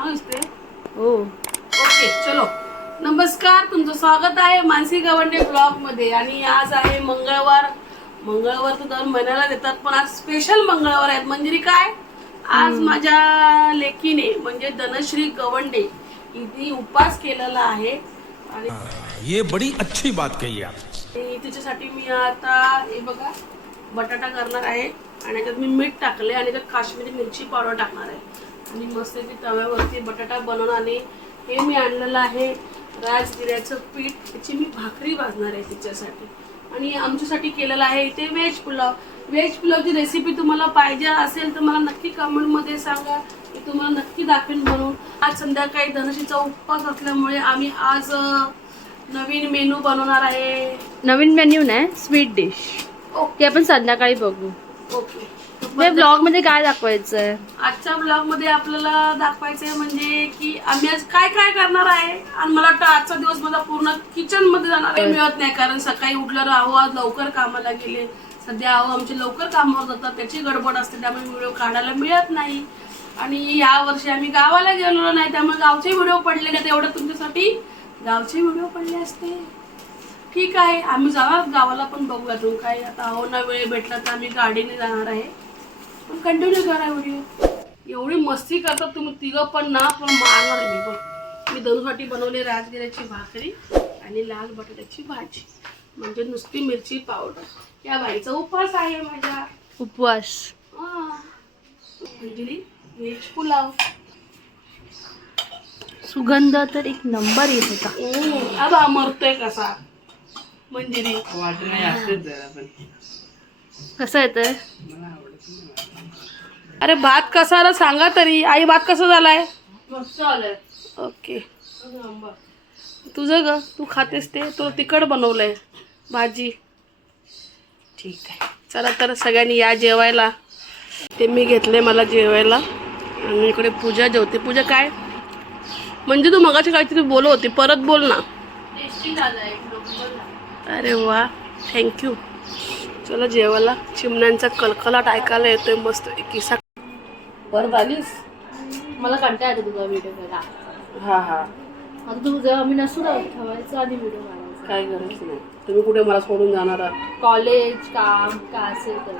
हो ओके चलो. नमस्कार, तुमचं स्वागत आहे मानसी गवंडे ब्लॉग मध्ये. आणि आज आहे मंगळवार. मंगळवार तर दर महिन्याला देतात, पण आज स्पेशल मंगळवार आहेत. म्हणजे काय, आज माझ्या लेकीने म्हणजे धनश्री गवंडे हिने उपवास केलेला आहे. आणि ये बड़ी अच्छी बात कही आप. तिच्यासाठी मी आता हे बघा बटाटा करणार आहे आणि त्यात मी मीठ टाकले आणि त्यात काश्मीरी मिरची पावडर टाकणार आहे आणि मस्त ती तव्यावरती बटाटा बनवणार. आणि हे मी आणलेलं आहे राजगिऱ्याचं पीठ, त्याची मी भाकरी भाजणार आहे तिच्यासाठी. आणि आमच्यासाठी केलेलं आहे इथे व्हेज पुलाव. व्हेज पुलावची रेसिपी तुम्हाला पाहिजे असेल तर मला नक्की कमेंटमध्ये सांगा, मी तुम्हाला नक्की दाखवेन बनवून. आज संध्याकाळी धनश्रीचा उपवास असल्यामुळे आम्ही आज नवीन मेनू बनवणार आहे. नवीन मेन्यू नाही, स्वीट डिश. ते आपण संध्याकाळी बघू. ओके, ब्लॉग मध्ये काय दाखवायचंय? आजच्या ब्लॉग मध्ये आपल्याला दाखवायचंय म्हणजे की आम्ही आज काय काय करणार आहे. आणि मला वाटतं आजचा दिवस माझा पूर्ण किचन मध्ये जाणार आहे मिळत नाही, कारण सकाळी उठल्यावर आहो आज लवकर कामाला गेले. सध्या आहो आमचे लवकर कामावर जातात, त्याची गडबड असते, त्यामुळे व्हिडिओ काढायला मिळत नाही. आणि या वर्षी आम्ही गावाला गेलेलो नाही, त्यामुळे गावचे व्हिडिओ पडले नाही. तेवढं तुमच्यासाठी गावचे व्हिडिओ पडले असते. ठीक आहे, आम्ही जाणार गावाला, पण बघूया अजून काय. आता आहो ना वेळ भेटला तर आम्ही गाडीने जाणार आहे. पण कंटिन्यू करा व्हिडिओ. एवढी मस्ती करतात तुम्ही तिघं पण ना, पण मारणार मी पण. मी धनुसाठी बनवली राजगिऱ्याची भाकरी आणि लाल बटाट्याची भाजी, म्हणजे नुसती मिरची पावडर. या बाईचा उपवास आहे माझ्या. उपवास म्हणजे व्हेज पुलाव. सुगंध तर एक नंबर येत होता. आता मरतोय कसा मंजिरी. कसं येतंय? अरे भात कसा आला सांगा तरी. आई भात कसा झालाय? ओके, तुझं ग तू खातेस ते, तो तिखट बनवलंय भाजी. ठीक आहे, चला तर सगळ्यांनी या जेवायला. ते मी घेतले मला जेवायला. आणि इकडे पूजा जेवते. पूजा काय म्हणजे तू मगाची काहीतरी बोलत होती, परत बोल ना. अरे वा, थँक्यू. चला जेवायला. चिमण्यांचा कलकलाट ऐकायला येतोय मस्त. किस्सा परत आलीस? मला कंटाळा येतो तुझा व्हिडिओ बघा. हा हा, आता तू जेव्हा आम्ही नसू ठेवायचं आणि व्हिडिओ काढायचा. काय गरज नाही. तुम्ही कुठे मला सोडून जाणार आहात? कॉलेज काम काय असेल तर.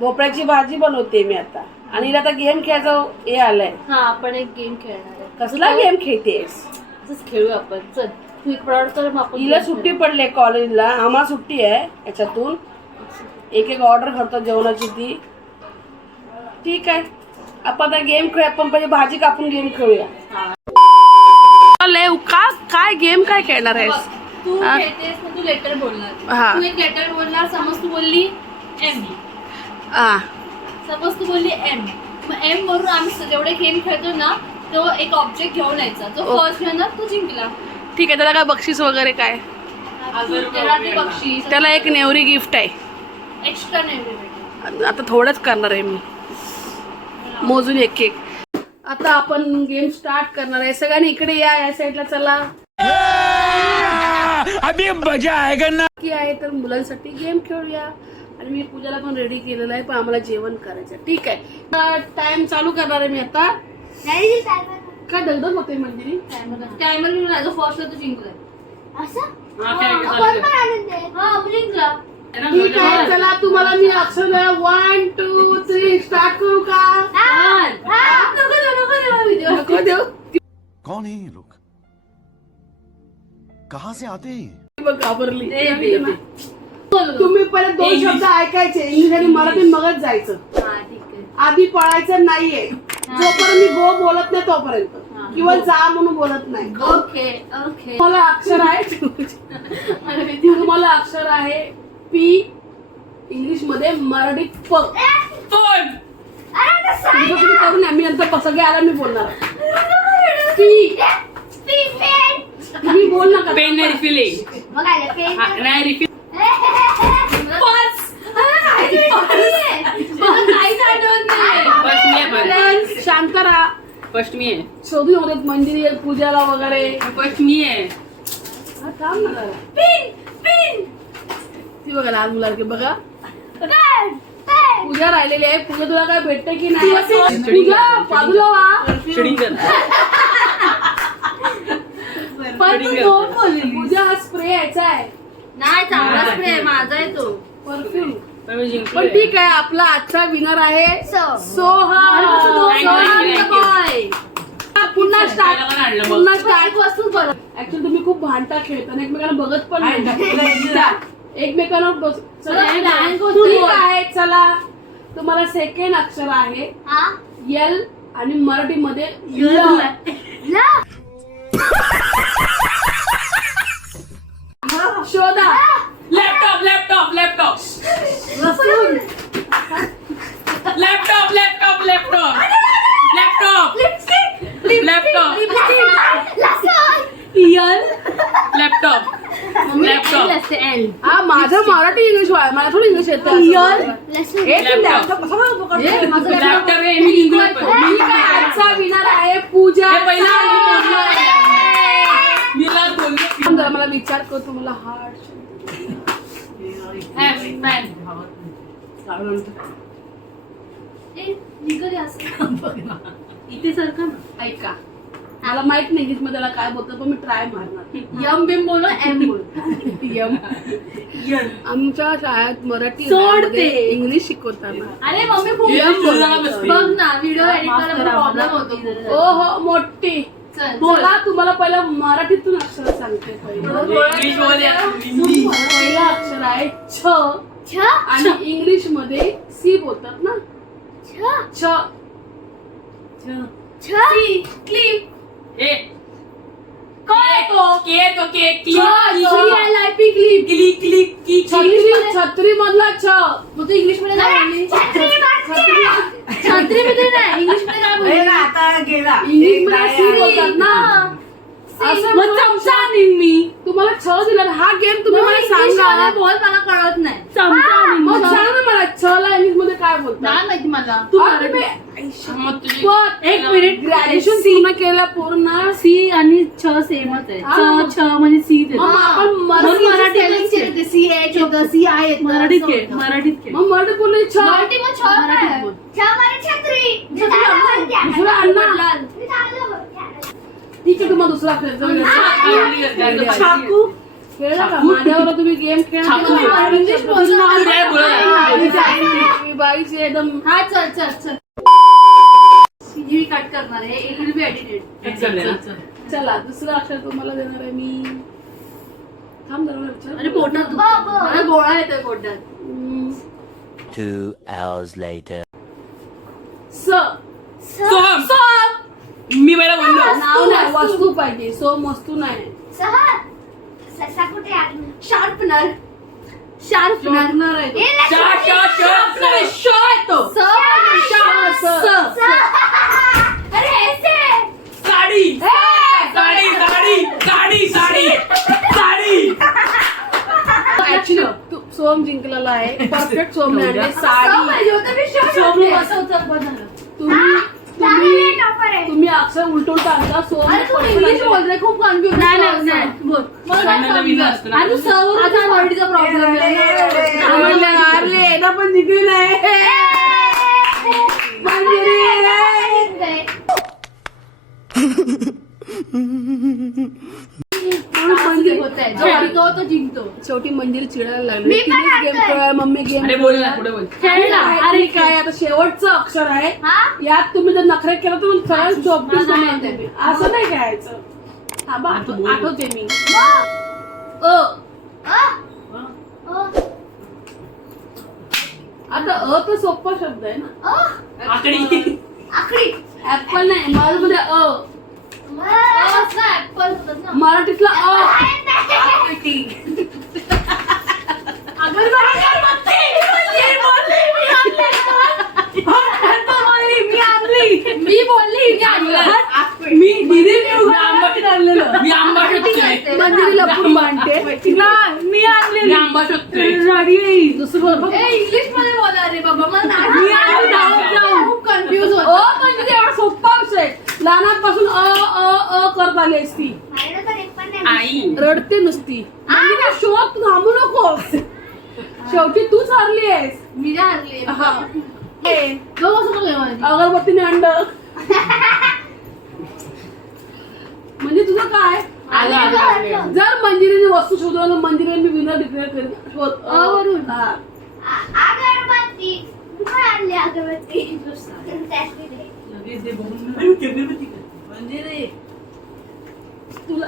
भोपळ्याची भाजी बनवते मी आता. आणि हिला आता गेम खेळायचं हे आलंय. हा, आपण एक गेम खेळणार आहे. कसला गेम खेळतेस? असंच खेळू आपण. चल तू एक प्रॉडक्ट कर, मग आपण हिला सुट्टी पडली कॉलेजला, आम्हाला सुट्टी आहे. याच्यातून एक एक ऑर्डर करतो जेवणाची ती. ठीक आहे, आपण आता गेम खेळ. आपण पहिले भाजी कापून गेम खेळूया. काय गेम काय खेळणार आहेस? तू खेळतेस ना, तू लेटर बोलणार. हा. तू एक लेटर बोलणार. समज तू बोलली एम. हा, समज तू बोलली एम, मग एम वरून आम्ही जेवढे गेम खेळतो ना, तो एक ऑब्जेक्ट घेऊन यायचा. तो फर्स्ट घेणार तो जिंकला. ठीक आहे. त्याला काय बक्षीस वगैरे काय? त्याला ते बक्षीस, त्याला एक नेवरी गिफ्ट आहे. एक्स्ट्रा नाही. आता थोडंच करणार आहे मी, मोजून एक एक. आता आपण गेम स्टार्ट करणार आहे. सगळ्यांनी इकडे या साईडला. चला, अभी मजा आएगा ना. की आहे तर मुलांसाठी गेम खेळूया. आणि मी पूजाला पण रेडी केलेलं आहे, पण आम्हाला जेवण करायचं. ठीक आहे, टाइम चालू करणार आहे मी आता. काय दगदग होते मंजिरी? टायमर घेऊन आलो. फर्स्ट तू जिंकला. असं जिंकला. ठीक आहे, चला तुम्हाला मी अक्षर 1 2 3 स्टार्ट करू का? नको देऊ. कौन है ये लोग? कहाँ से आते हैं? बघ घाबरली. तुम्ही पहिले 2 शब्द ऐकायचे, इंग्लिश आणि मराठी, मगच जायचं. आधी पळायचं नाहीये. जोपर्यंत मी गो बोलत नाही तोपर्यंत, किंवा जा म्हणून बोलत नाही. Okay okay. मला अक्षर आहे तुम्हाला अक्षर आहे पी, इंग्लिश मध्ये, मराठीत प. तुम्ही करून या, मी नंतर सगळे आला मी बोलणार. पी तुम्ही बोल नका. पेन नाही रिफिलिंग नाही रिफिल. शांत राहा. फर्स्ट मी आहे. शोधून होते मंदिर पूजाला वगैरे. फर्स्ट मी आहे. थांब ना जरा. पिन पिन ती बघा लहान मुलांना बघा. पूजा राहिलेली आहे. पूजा तुला काय भेटते की नाही? पूजा बाजूला वा. शेडिंग कर. पण तू दोन बोललेली. पूजा हा स्प्रे यायचा आहे नाही चांगला स्प्रे आहे माझा आहे तो परफ्यूम. पण मी जिंकलोय. पण ठीक आहे आपला आजचा विनर आहे सोहम. सोहम boy. पुन्हा स्टार्ट एक वस्तू बरं ऍक्च्युअली तुम्ही खूप भांडता खेळताना एकमेकांना बघत पण नाही एकमेकांना चला, ठीक आहे. चला तुम्हाला सेकंड अक्षर आहे हा यल आणि मराठीमध्ये ल. शोधा. लॅपटॉप लॅपटॉप लॅपटॉप लसूण. Laptop laptop laptop laptop laptop L. Laptop laptop हा माझं मराठी इंग्लिश मला थोडं इंग्लिश येतं. यल. लॅपटॉप लॅपटॉप हे मी जिंकलोय पण. ठीक आहे. आजचा विनर आहे पूजा. हे पहिला मी ला बोललो. जरा मला विचार करतो मला हार्ट इथे सारखं ना ऐका मला माहित नाही इंग्लिश मध्ये त्याला काय बोलतो पण मी ट्राय मारणार. यम बिम बोलो एम बोल यम. आमच्या शाळेत मराठी सोड मध्ये ते. इंग्लिश शिकवताना अरे मम्मी खूप यम बोलला बसली. बघ ना व्हिडिओ एडिट करायला प्रॉब्लेम होतो ओ हो मोठी. चल बोला तुम्हाला पहिला मराठीतून अक्षर सांगते. इंग्लिश बोल यार. हिंदी. पहिला अक्षर आहे छ छ आणि इंग्लिश मध्ये सी बोलतात ना. छ. छ क्लिप ए काय तो के क्लिप क्लिक की छत्री मधला छ. मग तू इंग्लिश मध्ये काय बोलली छत्री मध्ये नाही इंग्लिश मध्ये काय बोलली इंग्लिश मध्ये सी बोलतात ना. असं मग मग चमचा आणीन मी तुम्हाला छ दिला. हा गेम तुम्ही मला सांगा. बोल मला कळत नाही मग सांग ना मला छ ला इंग्लिश मध्ये काय बोलतात. नाही माहिती मला तू मग तुझी एक मिनिट ग्रॅज्युएशन पूर्ण केलं पूर्ण. सी आणि छ सेमच आहे हा. छ म्हणजे सी मग आपण मराठीत सी एच होतं सी आहे मराठीत खेळ मग मराठी बोलले छ. मराठी मग छ मराठीत बोल. दुसरा अण्णा. ठीक आहे तुम्हाला दुसरा खेळ चाकू खेळला का माझ्यावर तुम्ही गेम खेळा. इंग्लिश मी बाईची एकदम. हा चल चल चल ही कट करणार आहे इट विल बी एडिटेड चला दुसरा अक्षर तुम्हाला देणार आहे मी. थांब जरा विचार. अरे पोटात मला गोळा येतोय पोटात 2 hours later. सोहम मी पहिला बोललो. नाव नाही वस्तू पाहिजे. सो वस्तू नाही. Sharpener sharpener sari sari sari sari sari sari. Actually Som जिंकलेला आहे. परफेक्ट सोमने आणले साडी. तुम्ही अक्षर उलटून टाकता. सोम इंग्लिश बोल रे खूप कन्फ्युज प्रॉब्लेम हारले ना पण जिंकलेला आहे. तो जिंकतो शेवटी मंजिरी चिडायला लागली. तिनेच गेम खेळाय मम्मी गेम. अरे बोल ना पुढे बोल. अरे काय आता शेवटचं अक्षर आहे. यात तुम्ही जर नखरे केलं तर सरळ चोपटीच नाही. असं नाही खेळायचं. थांबा आठवते मी. आता तर सोपा शब्द आहे ना. आकडी ऍपल नाही मराठीमध्ये मराठीतला मी बोलली मी आंबा शोधतोय. मंजिरी लपून मांडते. मी आंबा शोधतोय. दुसरं इंग्लिश मध्ये बोला रे बाबा मला खूप कन्फ्युज होतो. म्हणजे एवढा सोपा विषय. लहानापासून अ करत आली असती. आई रडते नुसती. शोध थांबू नको. शेवटी तूच हारली आहेस. मी काय हरली हा. माझी अगरबत्तीने अंड म्हणजे तुझं काय जर मंजिरीने वस्तू शोधवलं तर मंजिरीने मी विनर डिक्लेअर करेन. शोध वरून. हा. अगरबत्ती कुठे आणली अगरबत्ती तुला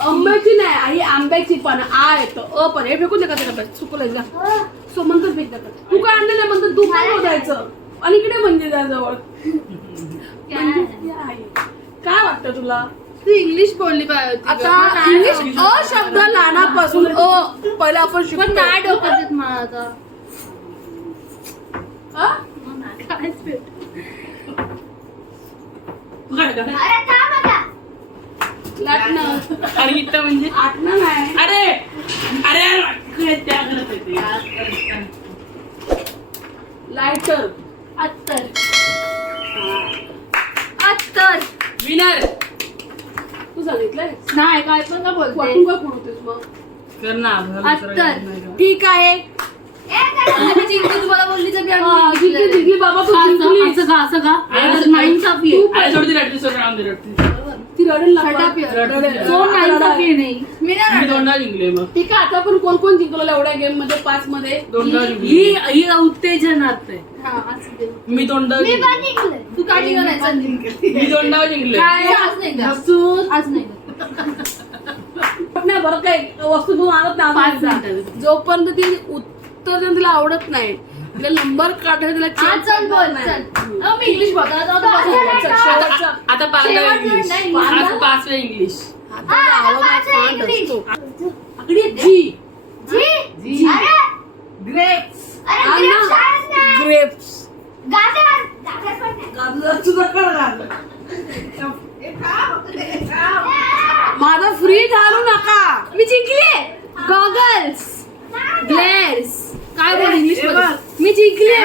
आंब्याची नाही आई आंब्याची पण आ येतं अ पण हे फेकून दे का त्याला चुकलं का सो म्हणतात फेक तू काय आणलेलं म्हणतात तू पण शोधायचं आणि इकडे म्हणजे जवळ काय वाटतं तुला तू इंग्लिश बोलली पाहिजे आता इंग्लिश अ शब्द लहानापासून अ पहिला आपण पण शिकतो नाही डोक्यात येत मला आता अ? अरे थांब आता लाटणं आणि इथं म्हणजे आटणं नाही अरे अरे त्या करत होते. लायटर अत्तर अत्तर विनर तू सांगितलंय नाही काय पण का बोलते वाटून काय कोण होतेस मग कर ना अत्तर ठीक आहे मी जिंकली तुम्हाला बोलली तर मी हा, जिंकली जिंकली बाबा तू जिंकली असं का अरे, नाईन साफी अरे थोडी रडली सोड राहून दे रडते. ती रडेल ना Shut up पण. यार. रडेल. सोड नाईन साफी नाही मी मी नाही दोनदा जिंकले मग ठीक आहे आता पण कोण कोण जिंकलेलं एवढ्या गेम मध्ये 5 मध्ये दोनदा जिंकले. ही उत्तेजनात आहे मी दोनदा मी जिंकले. पण जिंकले तू काय जिंकणार मी दोनदा जिंकले. काय आज नाही का? हसून आज नाही नाही बरं काय वस्तू तू आणत 5 नाही मिनिटं. जोपर्यंत ती उत्तर देणं तिला आवडत नाही तिला नंबर काढायला तिला आज chance चल बोल नाही. चल मी इंग्लिश बोलतो चल, शेवटचा. आता पाचला इंग्लिश नाही, आज पाचला इंग्लिश आता आवाज माझं फांड इंग्लिश. असतो. आकडे जी जी अरे ग्रेप्स अरे grapes आहेत ना. ग्रेप्स गाजर गाजर पण नाही. माझा फ्रीज हारू नका मी जिंकले गॉगल्स ग्लेअर्स काय बोल इंग्लिश मध्ये मी जिंकली आहे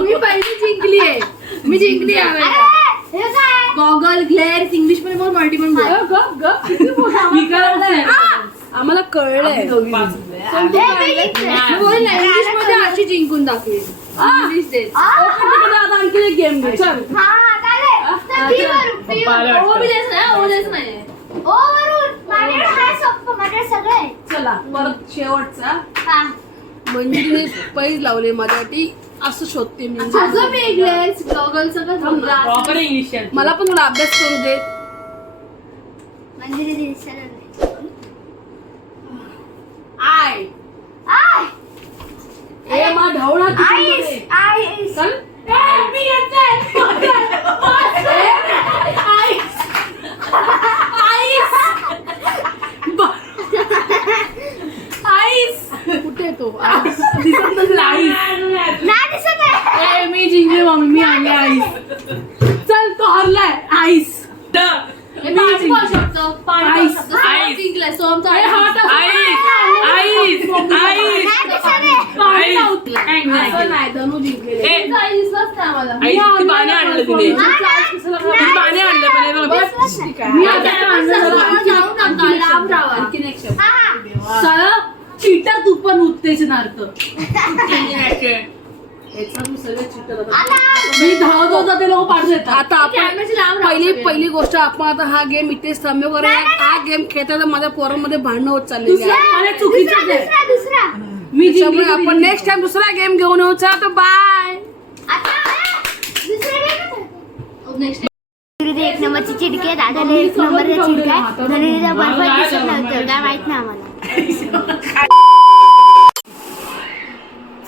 मी पहिली जिंकली आहे मी जिंकली आहे अरे हे काय गॉगल ग्लेअर्स इंग्लिश मध्ये बोल मराठी पण बोल गप गप किती मोठा आम्हाला कळलंय हे मी जिंकले. बोल ना इंग्लिश मध्ये अशी जिंकून दाखवेल इंग्लिश दे आता आणखी एक गेम घे चल हा चालेल तर P वरून, P पप्पाला वरून. ओ बी देस नाही ओ देस नाही O वरून माझ्याकडे हाय सोप्पं माझ्याकडे सगळं आहे चला परत शेवटचा हा म्हणजे पैज लावले माझ्यासाठी असं शोधते मी अगं मी ग्लेअर्स गॉगल सगळं प्रॉपर इंग्लिश आहे. मला पण थोडा अभ्यास करू दे म्हणजे ते दिसलं नाही. आय आय ए मा ढवळा आईस आईस चल मी आईस कुठे तो आईस दिसत नसेल आईस नाही दिसत आहे. मी जिंकले मम्मी मी आणले आईस चल तो हरलाय आईस पाणी बोल शकतो पाणी आईस. आईस. जिंकलाय सोमचा आईस आईस आईस नाही दिसत आहे. असं नाही धनू जिंकलेले ए, आईस नसते आम्हाला आई ती पाणी आणलं तिने नाही. पाणी आणलं पण हे बघ. दिसलंच नाही. ठीक आहे. मी आता काय म्हणलं, सर्वांना जाऊ नका, लांब राहा. आणखीन एक शब्द हा सरळ चिटा तू पण उत्तेजनार्थ याचा तू सगळं चिटर आता मी धावत होता ते लोक पाठ देतात आता आपण कॅमेऱ्याची लांब राहा सगळे. पहिली गोष्ट आपण आता हा गेम इथेच थांबू करूया हा गेम खेळताना माझ्या पोरांमध्ये भांडणं होत चाललेली आहे मला चुकीचं आहे. दुसरा दुसरा त्याच्यामुळे आपण नेक्स्ट टाइम दुसरा गेम घेऊन येऊ चला तर बाय आता दुसरा नेक्स्ट दीदी एक नंबरची चिडकी आहे दादाला एक नंबरचा चिडका आहे दीदीला बर्फात दिसत नव्हतं काय माहित नाही आम्हाला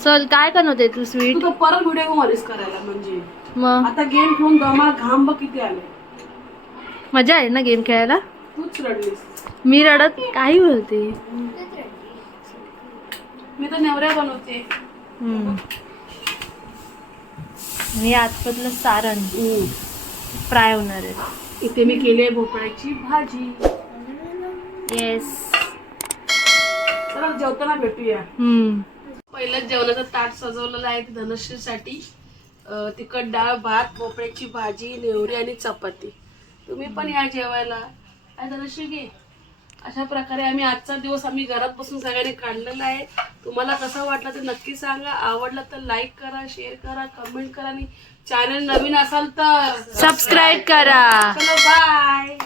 चल काय बनवते तू स्वीट तू तर परत व्हिडिओ कॉलिस करायला म्हणजे मग आता गेम खेळून दमा घाम बघ किती आले मजा आहे ना गेम खेळायला तूच रडलीस मी रडत काही बोलते मी तर नेवऱ्या बनवते मी आजपासून सारण फ्राय होणार आहे इथे मी केली आहे भोपळ्याची भाजी येस चला जेवताना भेटूया पहिलंच जेवणाचं ताट सजवलेलं आहे धनश्रीसाठी तिखट डाळ भात भोपळ्याची भाजी नेवरी आणि चपाती तुम्ही पण या जेवायला काय धनश्री घे अशा प्रकारे आम्ही आजचा दिवस आम्ही घरात बसून सगळ्यांनी काढलेला आहे. तुम्हाला कसं वाटलं ते नक्की सांगा. आवडलं तर लाईक करा, शेअर करा, कमेंट करा आणि चॅनल नवीन असाल तर सबस्क्राईब करा. चलो बाय.